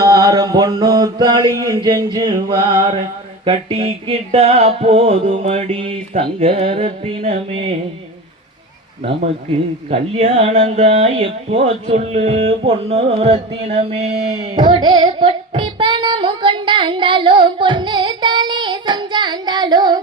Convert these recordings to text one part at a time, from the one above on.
வாரம் பொண்ணு தாளியும் செஞ்சு வார கட்டிக்கிட்டா போதுமடி தங்கரத்தினமே. நமக்கு கல்யாணம் தான் எப்போ சொல்லு பொண்ணு ரத்தினமே பொடு பொட்டி பணமும் கொண்டாண்டாலும் பொண்ணு தாலி செஞ்சாண்டாலும்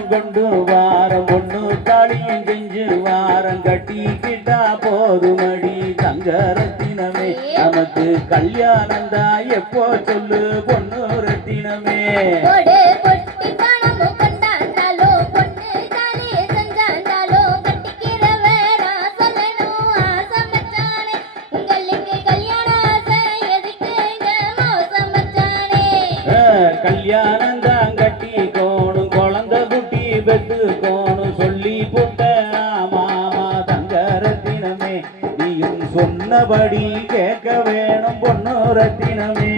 வாரம் கொண்டு வாரம் பொண்ணு தாளியும் செஞ்சு வாரம் கட்டிக்கிட்டா போதுமடி. தங்கரத்தினமே நமக்கு கல்யாணம் தான் எப்போ சொல்லு பொண்ணு ரத்தினமே. சொன்னபடி கேட்க வேணும் பொண்ணு ரத்தினமே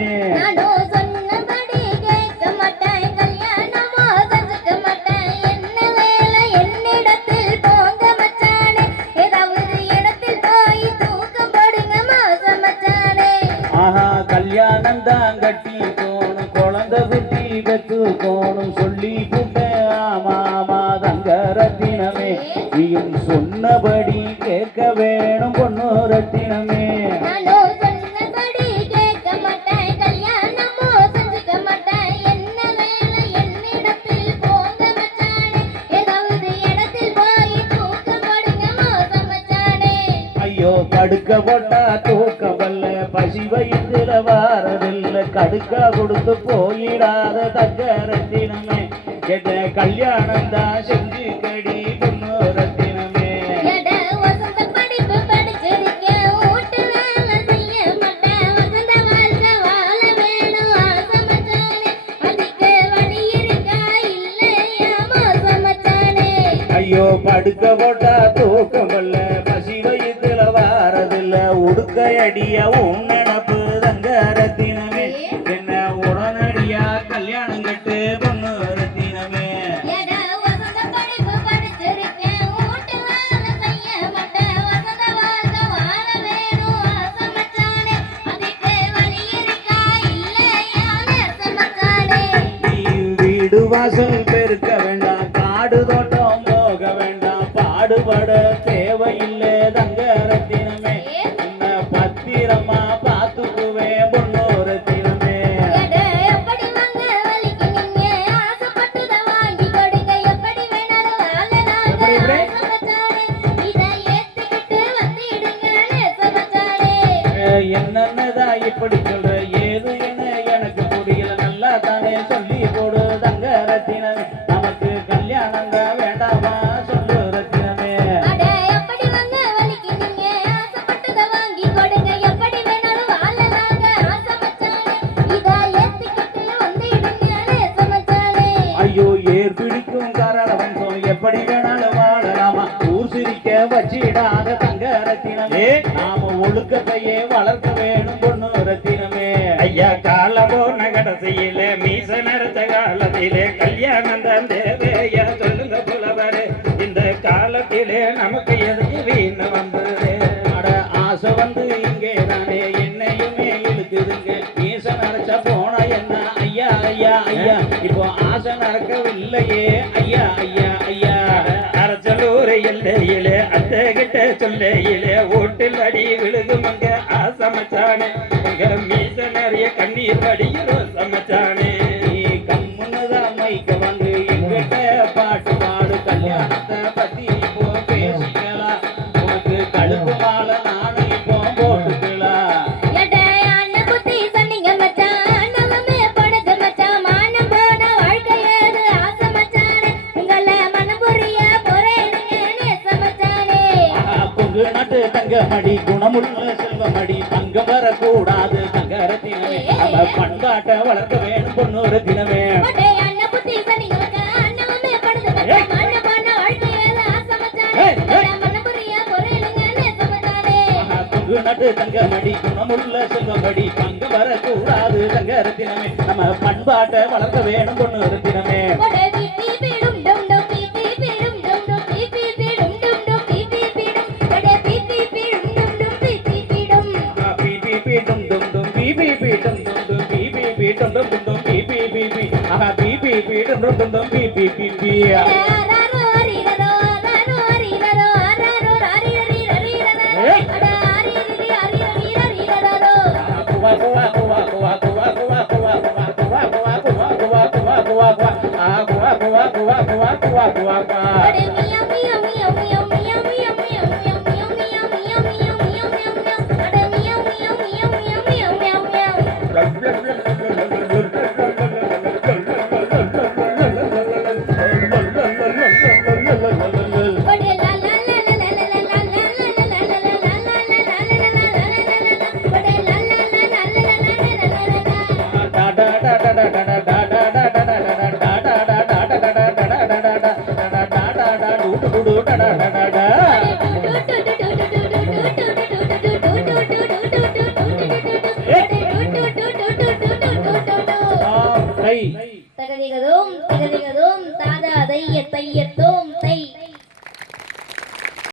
கல்யாணமோ தான் கட்டி கோணும் குழந்தை குட்டி பெத்து கோணும் சொல்லி போட்ட மாமா தங்கரத்தினமே. நீயும் சொன்னபடி கேட்க வேணும் பொண்ணு ரத்தினமே ஐயோ கடுக்க போட்டா தூக்கம் வல்ல பசி வயிற்றுல வாரதில்ல. கடுக்க கொடுத்து போயிடாத தக்க ரத்தினமே. எத கல்யாணம் தான் படுக்க போட்டா தூக்கமல்ல. பசி வயிற்றுல வாரதில்ல உடுக்க அடியா உன் நினப்பு. என்னென்னதான் வச்சிடாத தங்க ரத்தினமே. நாம ஒழுக்கத்தையே வளர்க்க வேணும் பொண்ணு ரத்தினமே. ஐயா கால போன கடைசியில மீச நரைச்ச காலத்திலே கல்யாணம் தான் தேவையா சொல்லுங்க புலவரே. இந்த காலத்திலே நமக்கு எதுக்கு வீண் வந்தது? அட ஆசை வந்து இங்கே தானே என்னையுமே இழுக்குதுங்க. மீச நரைச்ச போன என்ன? ஐயா ஐயா ஐயா. இப்போ ஆசை நடக்கவில்லையே ஐயா ஐயா. உங்க மீச நிறைய கண்ணீர் வடிகிறோம் சமச்சானே. நாட்டு தங்கமடி குணமுள்ள செல்வமடி தங்கம் வரக்கூடாது தங்க ரத்தினமே நம்ம பண்பாட்டை வளர்க்க வேணும் பொண்ணு ரத்தினமே ஒட்டே அண்ணன் புத்தி சொன்னீங்க மச்சான் நமமே படுது மச்சான் மானம் போன வாழ்க்கை ஏது ஆசை மச்சானே ஏய், ஏய். உங்களை மனம் புரிய போறேனுங்க நேச மச்சானே ஆஹா, கொங்கு நாட்டு தங்கமடி குணமுள்ள செல்வமடி தங்கம் வரக்கூடாது தங்க ரத்தினமே நம்ம பண்பாட்டை வளர்க்க வேணும் பொண்ணு விட்டி పీఠం దుందుం బీబీ పీఠం దుందుం బీబీ పీఠం దుందుం బీబీ బీబీ ఆహా బీబీ పీఠం దుందుం బీబీ బీబీ Agua, agua, agua, agua, agua, agua, agua.